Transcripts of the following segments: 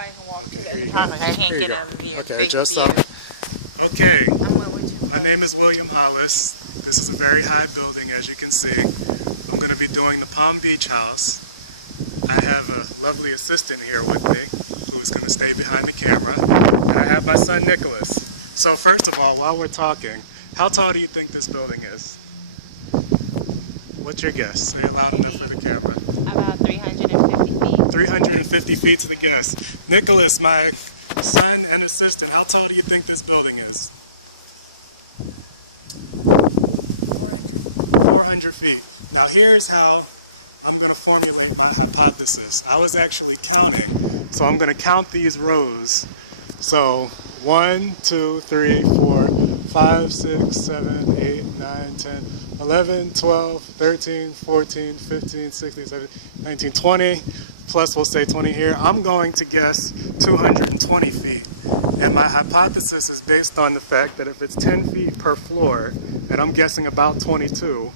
I can walk to the top. I can't get a view. Okay, just up. Okay. My name is William Hollis. This is a very high building, as you can see. I'm going to be doing the Palm Beach house. I have a lovely assistant here with me who's going to stay behind the camera. And I have my son Nicholas. So first of all, while we're talking, how tall do you think this building is? What's your guess? Say it loud enough for the camera. About 350 feet. 350 feet to the guess. Nicholas, my son and assistant, how tall do you think this building is? 400 feet. Now here's how I'm going to formulate my hypothesis. I was actually counting, so I'm going to count these rows. So 1, 2, 3, 4, 5, 6, 7, 8, 9, 10, 11, 12, 13, 14, 15, 16, 17, 19, 20, plus we'll say 20 here. I'm going to guess 220 feet. And my hypothesis is based on the fact that if it's 10 feet per floor, and I'm guessing about 22,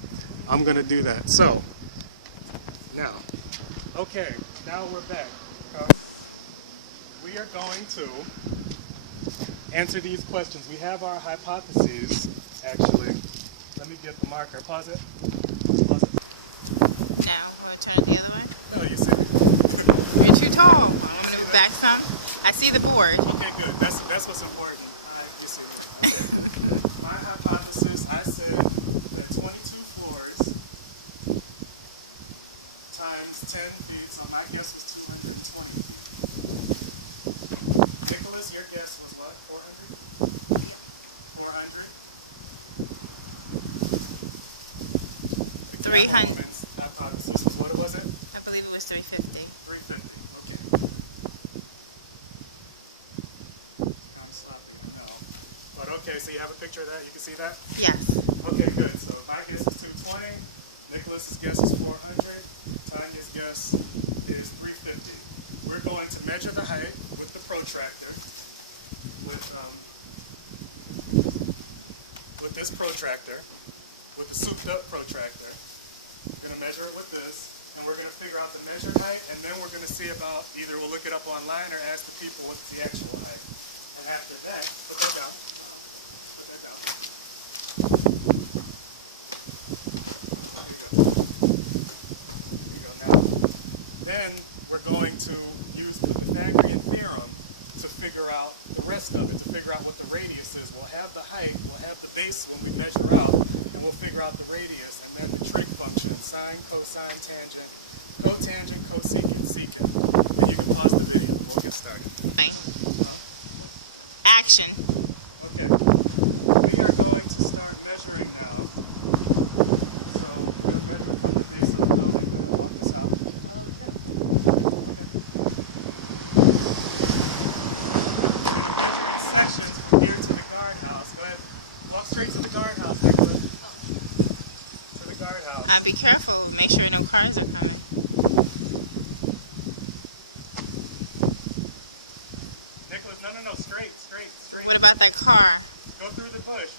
I'm going to do that. So, now, okay, now we're back. We are going to answer these questions. We have our hypotheses, actually. Let me get the marker. Pause it. Pause it. Now, we'll turn it the other way. No, you see. You're too tall. I'm going to back some. I see the board. Okay, good. That's what's important. All right, you see. My hypothesis, I said that 22 floors times 10 feet, so my guess was 220. Nicholas, your guess was what? 400? 400? 300. Hypothesis was what was it? I believe it was 350. 350. Okay. I'm stopping. No. But okay, so you have a picture of that? You can see that? Yes. Okay, good. So my guess is 220. Nicholas's guess is 400. Tanya's guess is 350. We're going to measure the height with the protractor. With this protractor, with the souped up protractor. We're going to measure it with this, and we're going to figure out the measured height, and then we're going to see about, either we'll look it up online or ask the people what's the actual height. And after that, put that down. Put that down. There you go. Now, then we're going to use the Pythagorean theorem to figure out the rest of it, to figure out what the radius is. We'll have the height, we'll have the base when we measure out, and we'll figure out the radius, and then the trig function, sine, cosine, tangent, cotangent, cosecant, secant. And you can pause the video. We'll get started. Action. Okay. We are going to start measuring now. So we're going to measure from the base of the building. We'll walk this out. Sections from here to the guardhouse. Go ahead. Walk straight to the guardhouse, Nicholas. To the guardhouse. Be careful. Make sure no cars are coming. Nicholas, no, straight. What about that car? Go through the bush,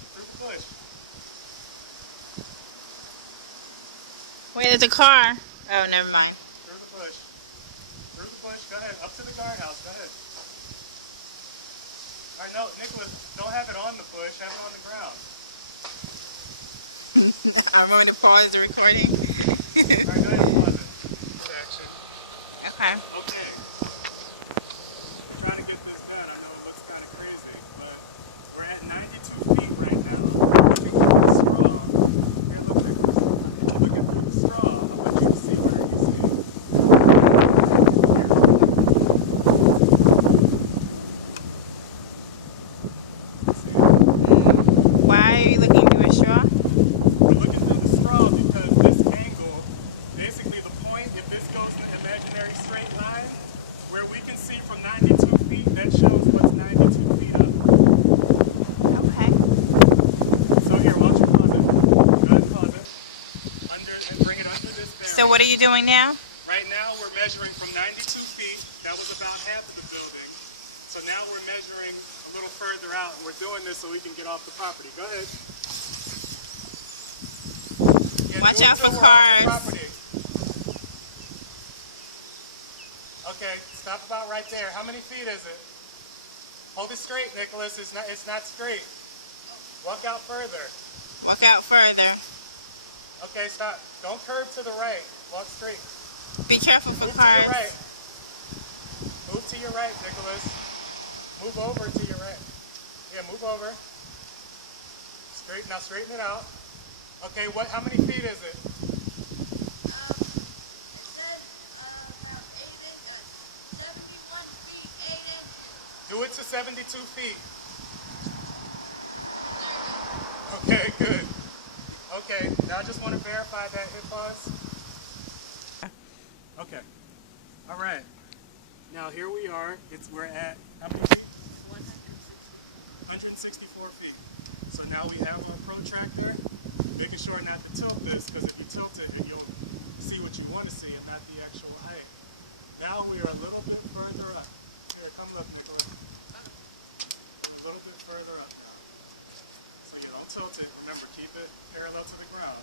Where's the car? Oh, never mind. Through the bush, go ahead, up to the guardhouse, go ahead. All right, no, Nicholas, don't have it on the bush, have it on the ground. I'm going to pause the recording. All right, go ahead and pause it. Good action. Okay. Okay. I'm trying to get this done. I know it looks kind of crazy, but we're at 92 feet right now. Looking through the straw. Here, look, Nicholas. Looking through the straw. I want you to see where you see. Why are you looking through a straw? We're looking through the straw because this angle, basically the point, if this goes in an imaginary straight line, where we can see from 92 feet, that shows what's 92 feet up. Okay. So here, why don't you pause it? Go ahead and pause it. And bring it under this barrier. So what are you doing now? Right now we're measuring from 92 feet. That was about half of the building. So now we're measuring a little further out, and we're doing this so we can get off the property. Go ahead. Yeah, Watch do it out for till we're off the cars. property. Okay, stop about right there. How many feet is it? Hold it straight, Nicholas. It's not straight. Walk out further. Walk out further. Okay, stop. Don't curve to the right. Walk straight. Be careful for Move to cars. your right. Move to your right, Nicholas. Move over to your right. Yeah, move over. Straight. Now straighten it out. Okay, how many feet is it? Do it to 72 feet. Okay, good. Okay, now I just want to verify that hip pause. Okay. All right. Now here we are. We're at how many feet? 164 feet. So now we have a protractor. Making sure not to tilt this, because if you tilt it, you'll see what you want to see and not the actual height. Now we are a little bit further up. Here, come look, Nicholas. A little bit further up now. So you don't tilt it. Remember, keep it parallel to the ground.